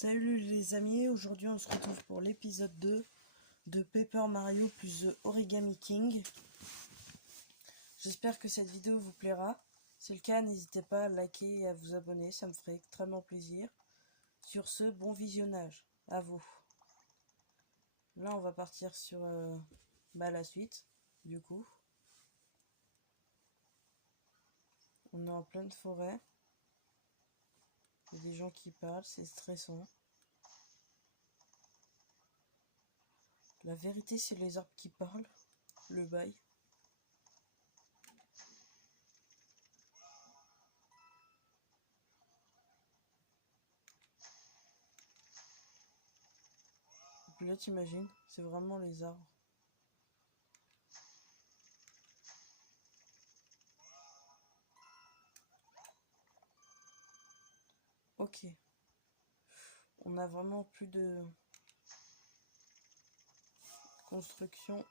Salut les amis, aujourd'hui on se retrouve pour l'épisode 2 de Paper Mario plus The Origami King. J'espère que cette vidéo vous plaira. Si c'est le cas, n'hésitez pas à liker et à vous abonner, ça me ferait extrêmement plaisir. Sur ce, bon visionnage, à vous. Là on va partir sur la suite, du coup. On est en pleine forêt. Il y a des gens qui parlent, c'est stressant. La vérité, c'est les arbres qui parlent, le bail. Et puis là, t'imagines, c'est vraiment les arbres. Ok. On a vraiment plus de construction.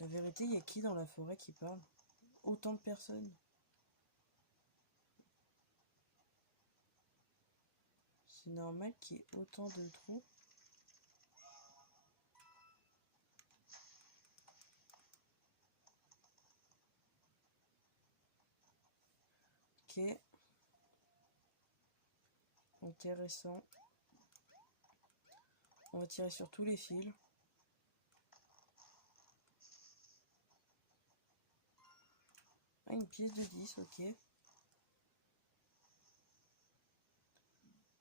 La vérité, il y a qui dans la forêt qui parle? Autant de personnes. C'est normal qu'il y ait autant de trous. Ok. Intéressant. On va tirer sur tous les fils. Ah, une pièce de 10, ok.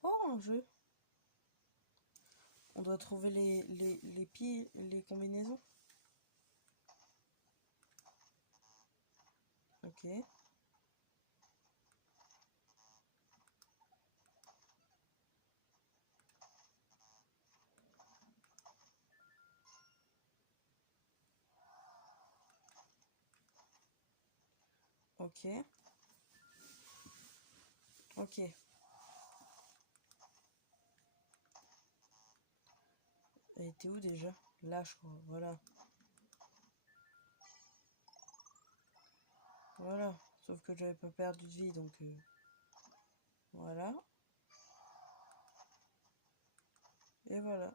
Oh, un jeu. On doit trouver les combinaisons. Ok. Ok. Ok. Elle était où déjà? Là, je crois. Voilà. Voilà. Sauf que j'avais pas perdu de vie, donc... Voilà. Et voilà.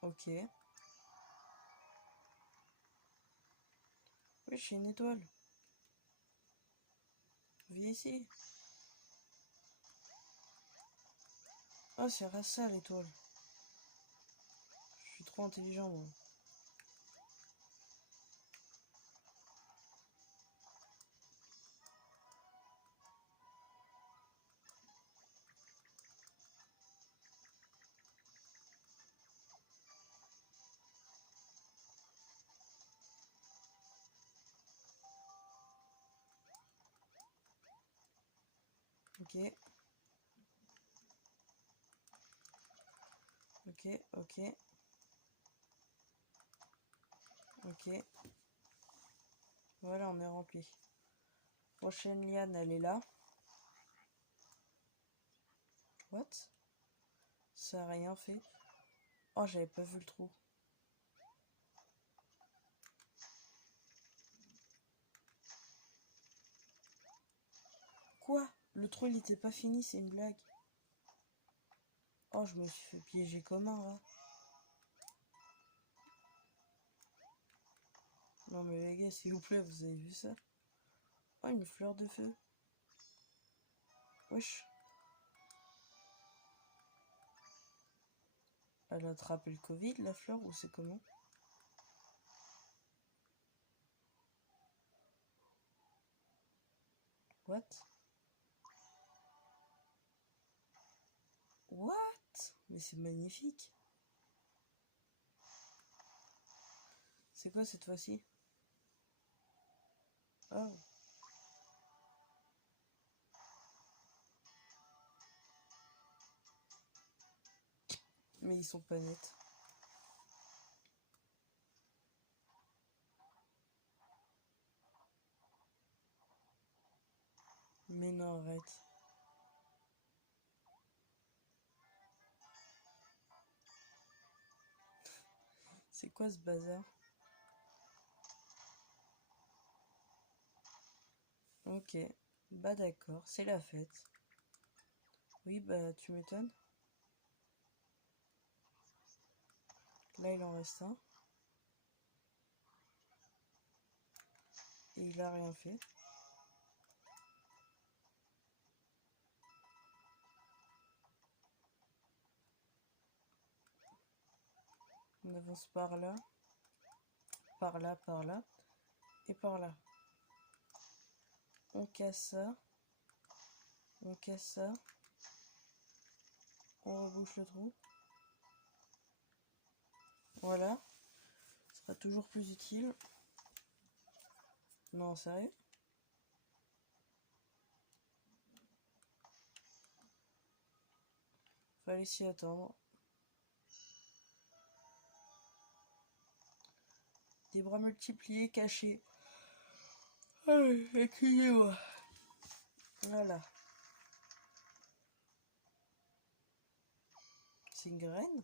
Ok. Oui, je suis une étoile. Viens ici. Oh, c'est ça l'étoile. Je suis trop intelligent, moi. Ok. Ok, ok. Ok. Voilà, on est rempli. Prochaine liane, elle est là. What? Ça a rien fait. Oh, j'avais pas vu le trou. Quoi? Le trou, il était pas fini, c'est une blague. Oh, je me suis fait piéger comme un rat. Non mais les gars, s'il vous plaît, vous avez vu ça? Oh, une fleur de feu. Wesh. Elle a attrapé le Covid, la fleur, ou c'est comment? What? What? Mais c'est magnifique. C'est quoi cette fois-ci? Oh. Mais ils sont pas nets. Mais non, arrête. C'est quoi ce bazar? Ok, bah d'accord, c'est la fête. Oui, bah tu m'étonnes. Là, il en reste un. Et il a rien fait. On avance par là, par là, par là, et par là. On casse ça. On casse ça. On rebouche le trou. Voilà. Ce sera toujours plus utile. Non, sérieux? Fallait s'y attendre. Des bras multipliés, cachés. Excusez-moi. Voilà. C'est une graine?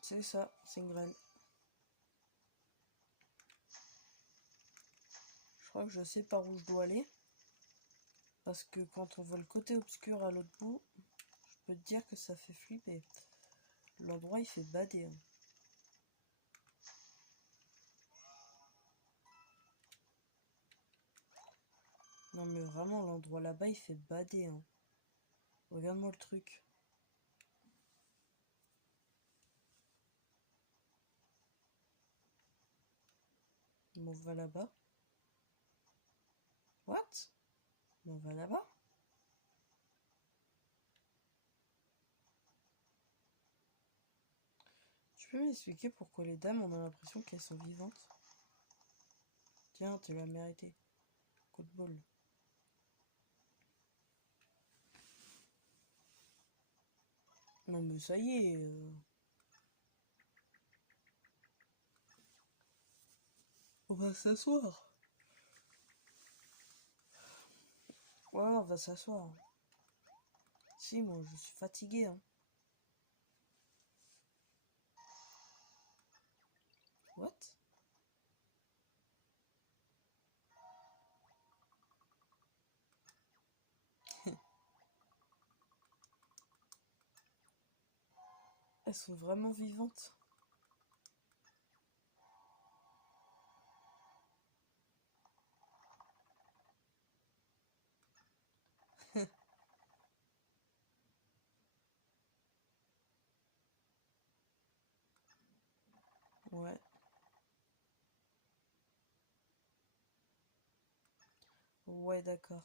C'est ça, c'est une graine. Je crois que je sais par où je dois aller. Parce que quand on voit le côté obscur à l'autre bout, je peux te dire que ça fait flipper. L'endroit il fait bader. Hein. Non mais vraiment l'endroit là-bas il fait bader. Hein. Regarde-moi le truc. On va là-bas. What? On va là-bas? Tu peux m'expliquer pourquoi les dames on a l'impression qu'elles sont vivantes? Tiens, tu l'as mérité. Coup de bol. Non mais ça y est. On va s'asseoir. Ouais, on va s'asseoir. Si, moi je suis fatigué. Hein. What? Elles sont vraiment vivantes. Ouais. Ouais, d'accord.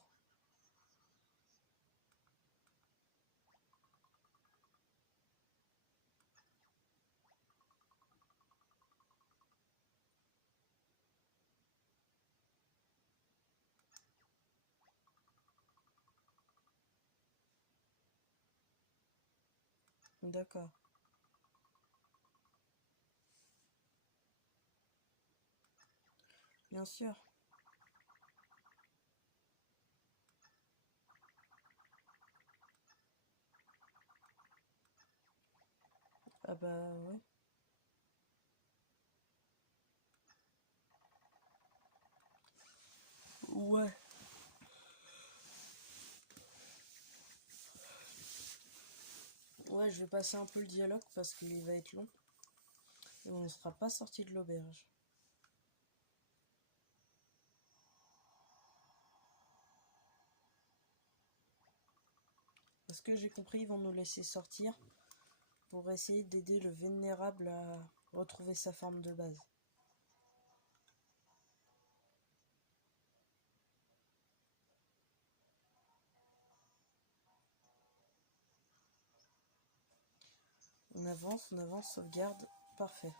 D'accord. Bien sûr. Ah bah ouais. Ouais. Ouais, je vais passer un peu le dialogue parce qu'il va être long. Et on ne sera pas sorti de l'auberge. Parce que j'ai compris, ils vont nous laisser sortir pour essayer d'aider le vénérable à retrouver sa forme de base. On avance, sauvegarde. Parfait.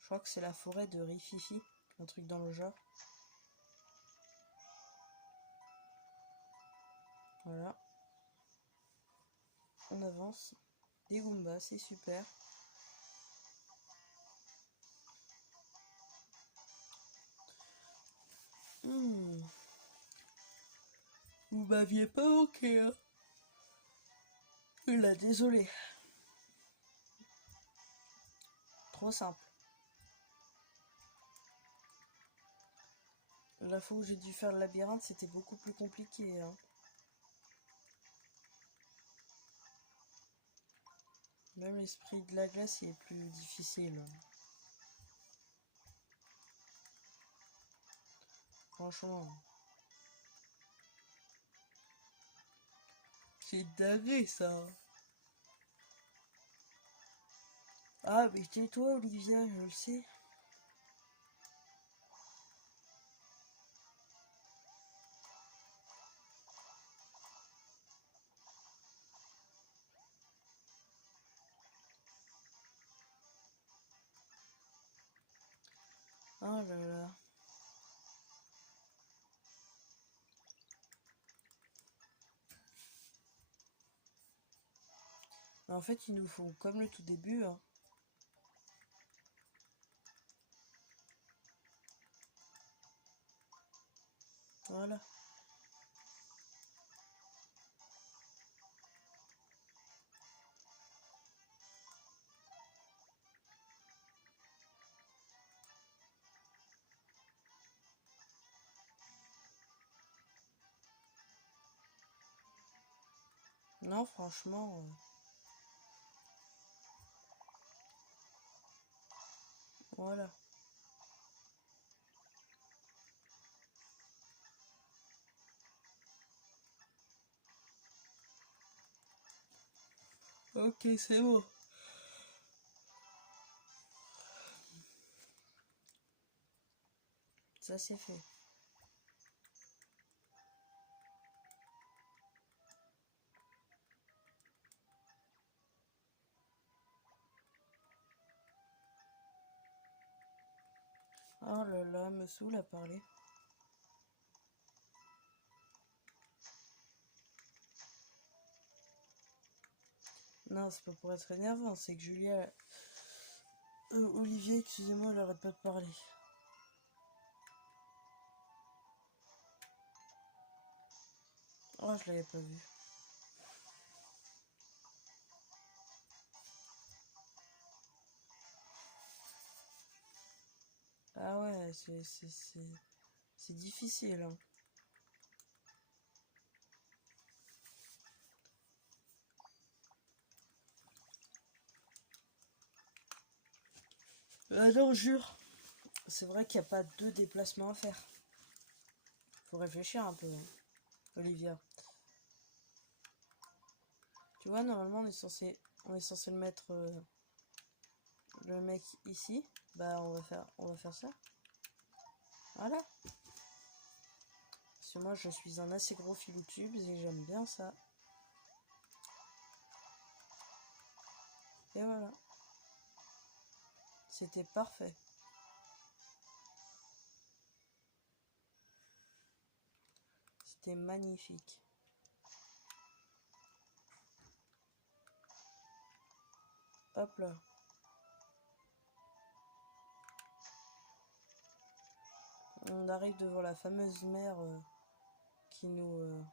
Je crois que c'est la forêt de Rififi, un truc dans le genre. Voilà. On avance. Des Goombas, c'est super. Vous m'aviez pas manqué, hein. Là, désolé. Trop simple. La fois où j'ai dû faire le labyrinthe, c'était beaucoup plus compliqué, hein. Même l'esprit de la glace, il est plus difficile. Franchement. C'est dingue ça. Ah, mais tais-toi, Olivia, je le sais. Oh là là. En fait, il nous faut comme le tout début, hein. Voilà. Non, franchement, voilà. Ok, c'est bon. Ça, c'est fait. Oh là là, me saoule à parler. Non, c'est pas pour être énervant, c'est que Julia... Olivier, excusez-moi, elle arrête pas de parler. Oh, je l'avais pas vu. Ah ouais, c'est difficile, hein. Ah non, jure. C'est vrai qu'il n'y a pas deux déplacements à faire. Faut réfléchir un peu, hein, Olivia. Tu vois, normalement, on est censé le mettre, le mec ici. Bah, on va faire ça. Voilà. Parce que moi, je suis un assez gros filou tubes et j'aime bien ça. Et voilà. C'était parfait. C'était magnifique. Hop là. On arrive devant la fameuse mer qui nous...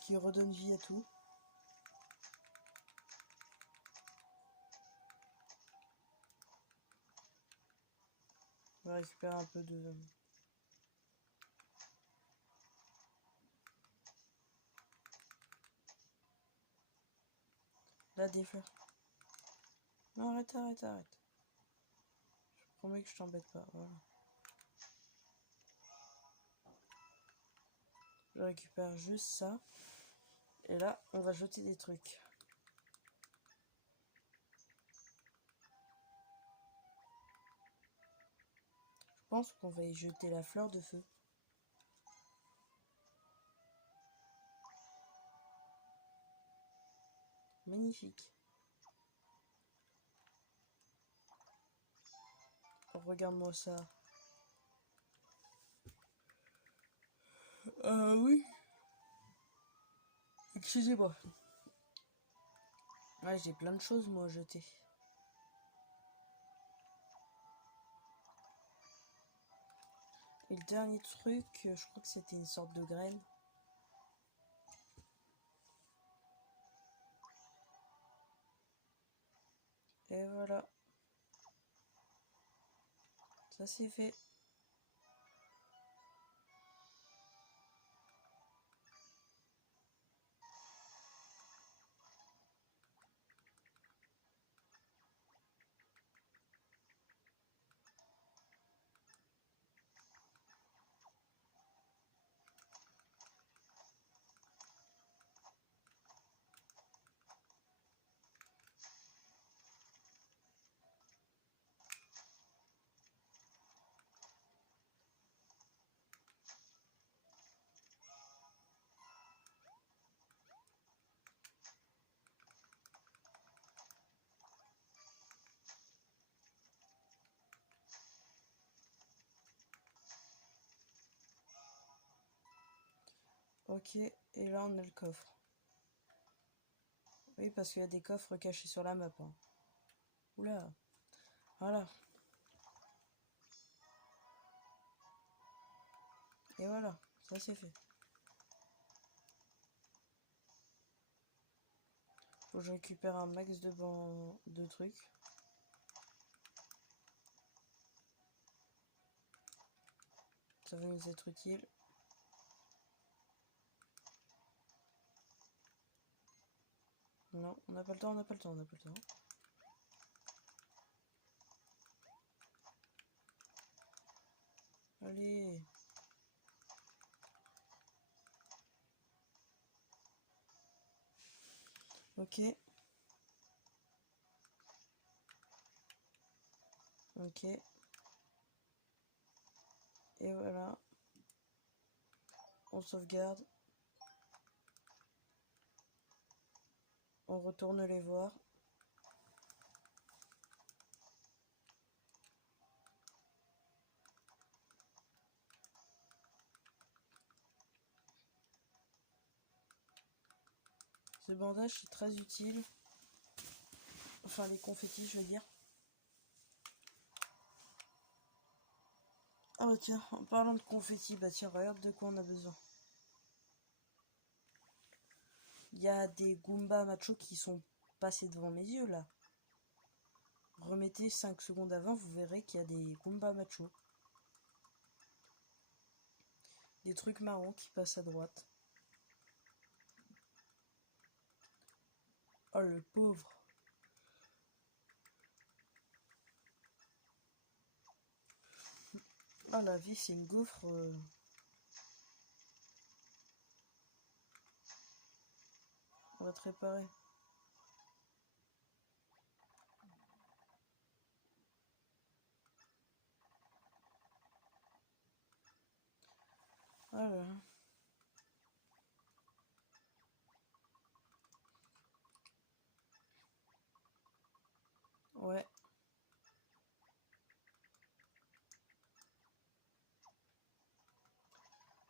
qui redonne vie à tout. On va récupérer un peu de... Là, des fleurs. Non, arrête, arrête, arrête. Je promets que je t'embête pas, voilà. Je récupère juste ça. Et là, on va jeter des trucs. Je pense qu'on va y jeter la fleur de feu. Magnifique. Oh, regarde-moi ça. Oui. Excusez-moi. Ouais, j'ai plein de choses, moi, à jeter. Et le dernier truc, je crois que c'était une sorte de graine. Et voilà. Ça, c'est fait. Ok, et là on a le coffre. Oui, parce qu'il y a des coffres cachés sur la map. Hein. Oula. Voilà. Et voilà, ça c'est fait. Faut que je récupère un max de trucs. Ça va nous être utile. Non, on n'a pas le temps, on n'a pas le temps, on n'a pas le temps. Allez. Ok. Ok. Et voilà. On sauvegarde. On retourne les voir. Ce bandage c'est très utile. Enfin les confettis je veux dire. Ah bah tiens, en parlant de confettis, bah tiens, regarde de quoi on a besoin. Il y a des Goomba Macho qui sont passés devant mes yeux là. Remettez 5 secondes avant, vous verrez qu'il y a des Goomba Macho. Des trucs marrons qui passent à droite. Oh le pauvre. Ah la vie c'est une gaufre. On va te réparer. Ah là là. Ouais.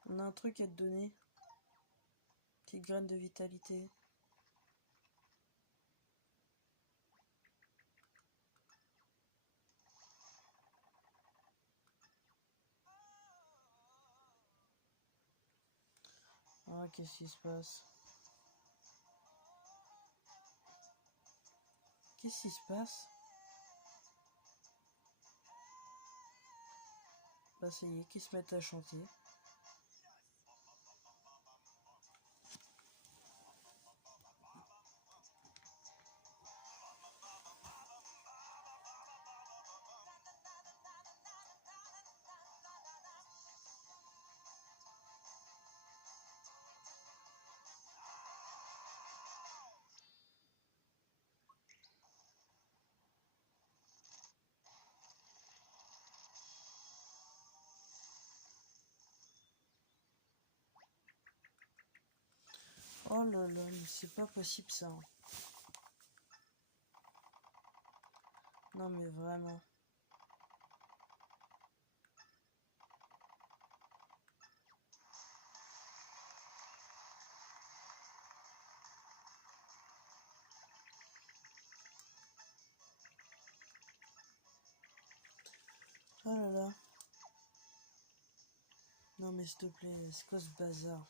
On a un truc à te donner. Petite graine de vitalité. Ah, qu'est-ce qui se passe? Qu'est-ce qui se passe? Bah ça y est, qu'ils se mettent à chanter. Oh là là, mais c'est pas possible ça. Hein. Non mais vraiment. Oh là là. Non mais s'il te plaît, c'est quoi ce bazar?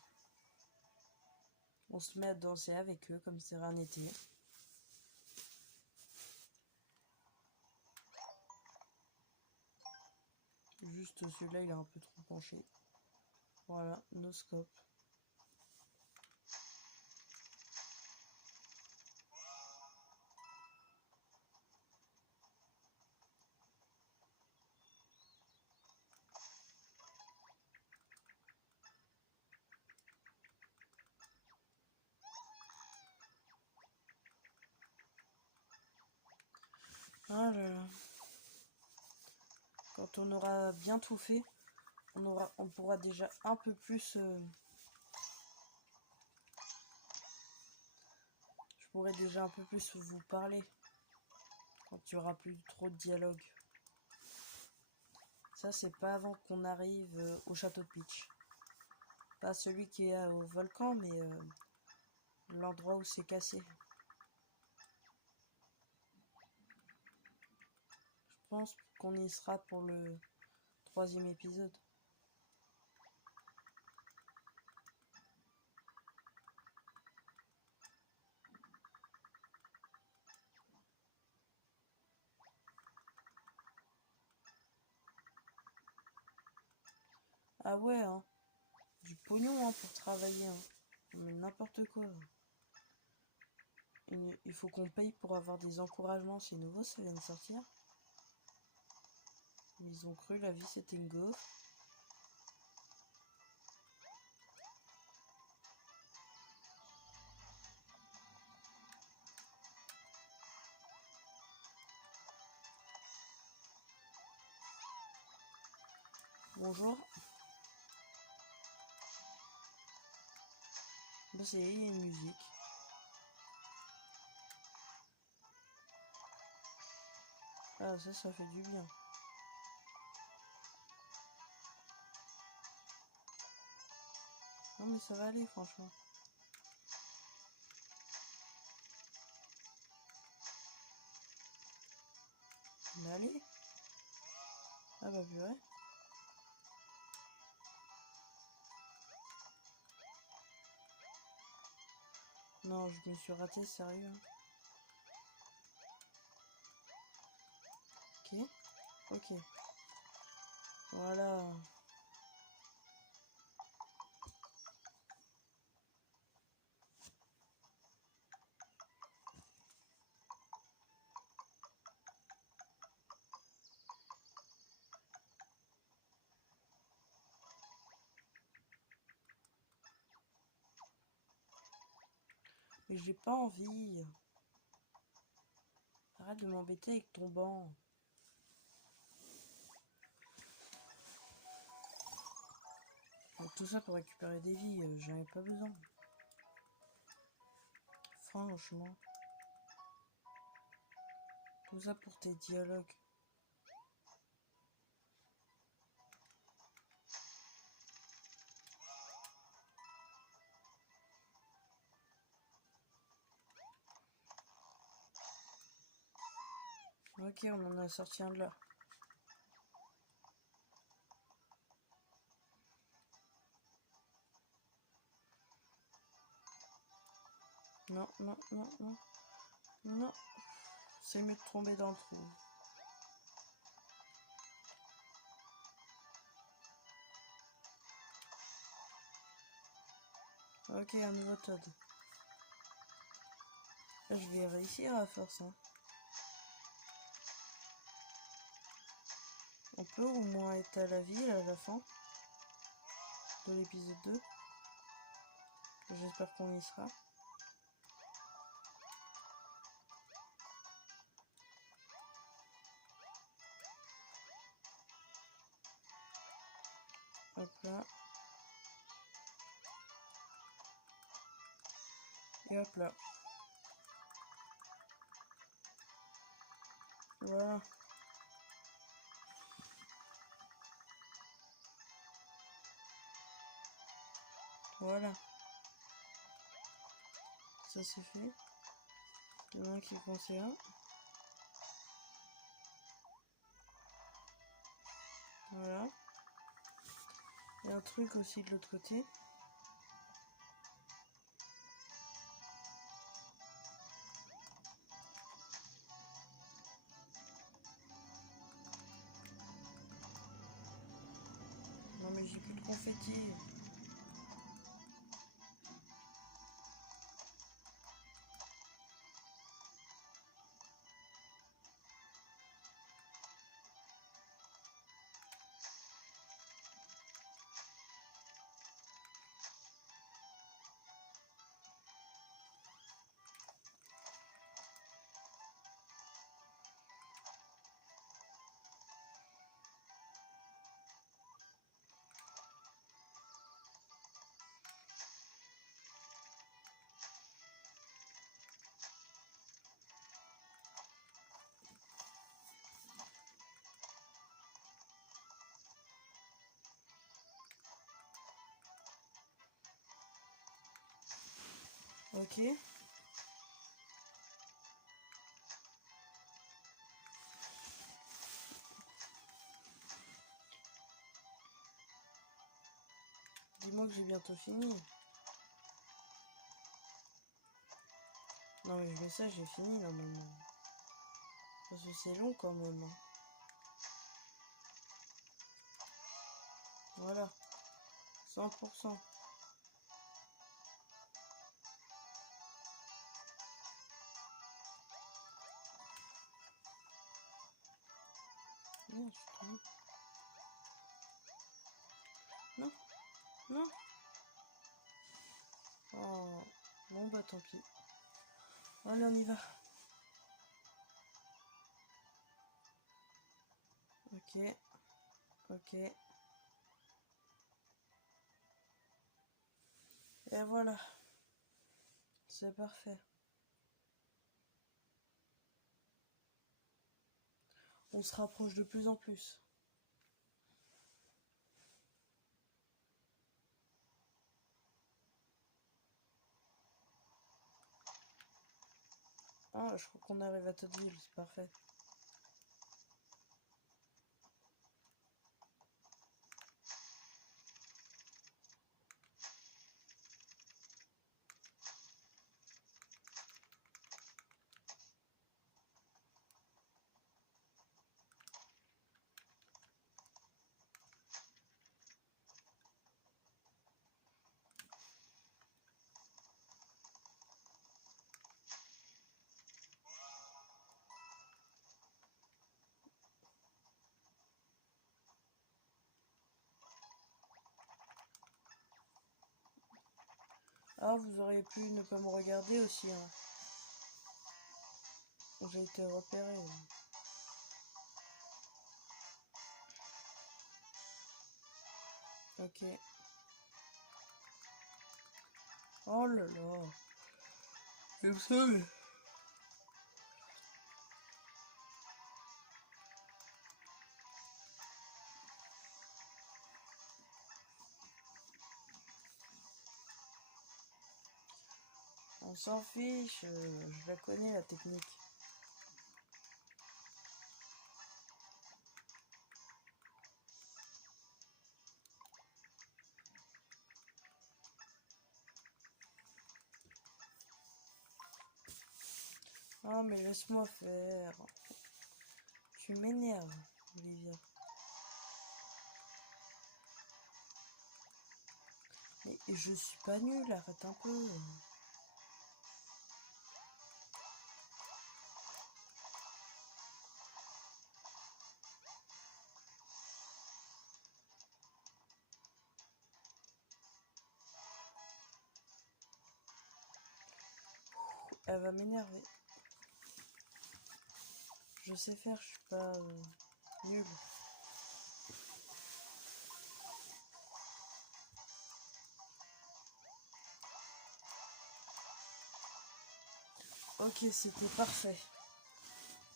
On se met à danser avec eux comme si rien n'était. Juste celui-là, il est un peu trop penché. Voilà, no scope. Ah là là. Quand on aura bien tout fait, on pourra déjà un peu plus... je pourrais déjà un peu plus vous parler. Quand il n'y aura plus trop de dialogue. Ça, c'est pas avant qu'on arrive au château de Peach. Pas celui qui est au volcan, mais l'endroit où c'est cassé. Je pense qu'on y sera pour le 3e épisode. Ah ouais, hein. Du pognon hein, pour travailler. Hein. Mais n'importe quoi. Il faut qu'on paye pour avoir des encouragements. C'est nouveau, ça vient de sortir. Ils ont cru la vie c'était une gaufre. Bonjour. Bah, c'est une musique. Ah ça fait du bien. Non mais ça va aller franchement. Mais allez. Ah bah purée. Non, je me suis raté, sérieux. Ok. Ok. Voilà. Mais j'ai pas envie. Arrête de m'embêter avec ton banc. Donc, tout ça pour récupérer des vies, j'en ai pas besoin. Franchement. Tout ça pour tes dialogues. Ok, on en a sorti un de là. Non, non, non, non. Non. C'est mieux de tomber dans le trou. Ok, un nouveau Todd. Là, je vais réussir à force. Hein. On peut au moins être à la ville à la fin de l'épisode 2. J'espère qu'on y sera. Hop là. Et hop là. Voilà. Voilà. Ça c'est fait. Il y en a un qui est coincé là. Voilà. Il y a un truc aussi de l'autre côté. Non mais j'ai plus de confetti. Ok. Dis-moi que j'ai bientôt fini. Non mais je mets ça, j'ai fini normalement. Parce que c'est long quand même. Voilà. 100%. Non, je suis trop... Non, non. Oh. Bon bah tant pis. Allez, on y va. Ok. Ok. Et voilà. C'est parfait. On se rapproche de plus en plus. Ah, je crois qu'on arrive à Toadville, c'est parfait. Ah, vous auriez pu ne pas me regarder aussi, hein. J'ai été repéré. Ok. Oh là là. Il me semble. On s'en fiche, je la connais la technique. Ah mais laisse-moi faire. Tu m'énerves, Olivia. Mais je suis pas nulle, arrête un peu. Elle va m'énerver. Je sais faire, je suis pas nulle. Ok, c'était parfait.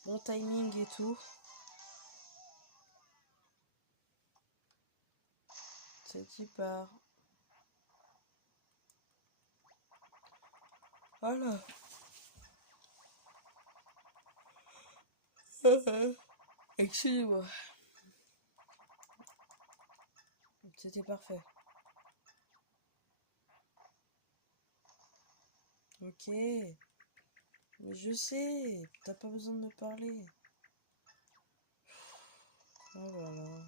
Bon timing et tout. C'est y part. Voilà. Excusez-moi. C'était parfait. Ok. Mais je sais. T'as pas besoin de me parler. Oh là là.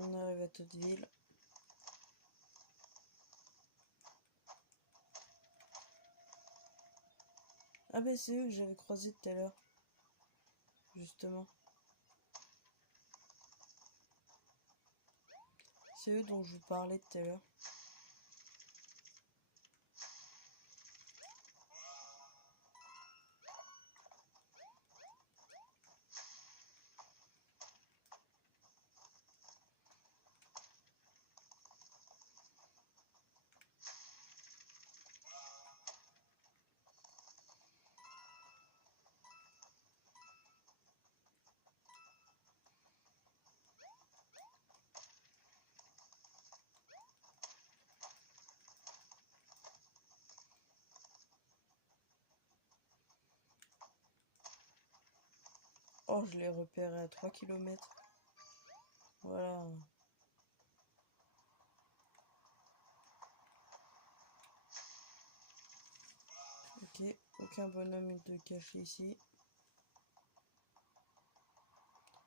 On arrive à Toadville. Ah bah c'est eux que j'avais croisé tout à l'heure. Justement. C'est eux dont je vous parlais tout à l'heure. Oh, je l'ai repéré à 3 km. Voilà. Ok, aucun bonhomme de caché ici.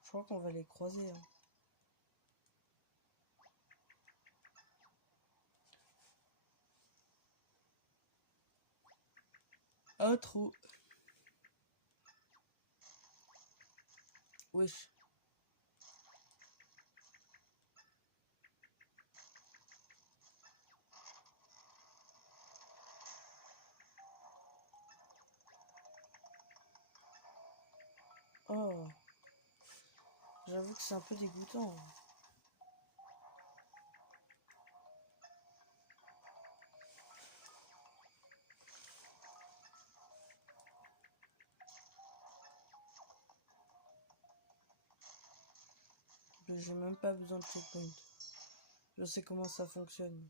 Je crois qu'on va les croiser. Hein. Ah, trop. Wesh. Oh. J'avoue que c'est un peu dégoûtant. J'ai même pas besoin de checkpoint. Je sais comment ça fonctionne.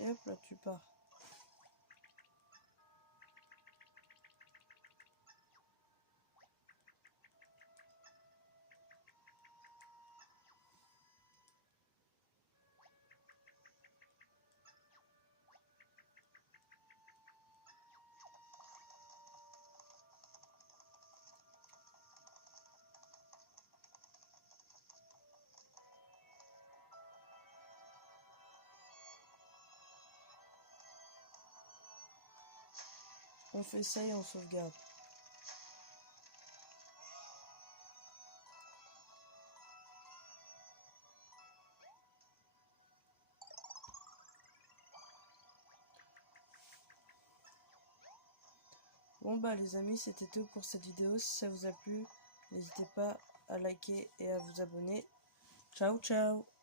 Et hop là, tu pars. On fait ça et on sauvegarde. Bon bah les amis, c'était tout pour cette vidéo. Si ça vous a plu, n'hésitez pas à liker et à vous abonner. Ciao ciao.